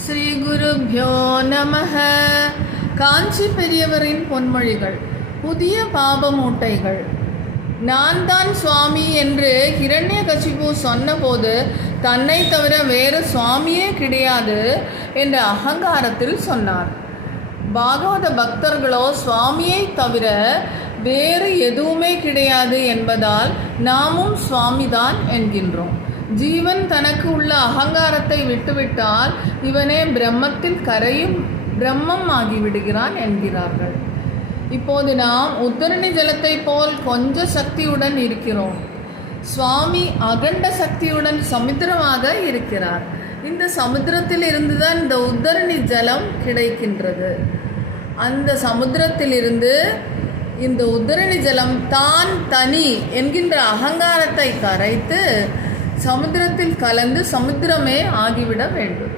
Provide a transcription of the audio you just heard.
ஸ்ரீ குருப்யோ நமஹ. காஞ்சி பெரியவரின் பொன்மொழிகள். புதிய பாப மூட்டைகள். நான் தான் சுவாமி என்று ஹிரண்யகசிபு சொன்னபோது தன்னை தவிர வேறு சுவாமியே கிடையாது என்ற அகங்காரத்தில் சொன்னார். பாகவத பக்தர்களோ சுவாமியை தவிர வேறு எதுவுமே கிடையாது என்பதால் நாமும் சுவாமிதான் என்கின்றோம். ஜீவன் தனக்கு உள்ள அகங்காரத்தை விட்டுவிட்டால் இவனே பிரம்மத்தில் கரையும் பிரம்மம் ஆகிவிடுகிறான் என்கிறார்கள். இப்போது நாம் உத்தரணி ஜலத்தை போல் கொஞ்ச சக்தியுடன் இருக்கிறோம். சுவாமி அகண்ட சக்தியுடன் சமுத்திரமாக இருக்கிறார். இந்த சமுத்திரத்தில் இருந்துதான் இந்த உத்தரணி ஜலம் கிடைக்கின்றது. அந்த சமுத்திரத்திலிருந்து இந்த உத்தரணி ஜலம் தான் தனி என்கின்ற அகங்காரத்தை கரைத்து சமுத்திரத்தில் கலந்து சமுத்திரமே ஆகிவிட வேண்டும்.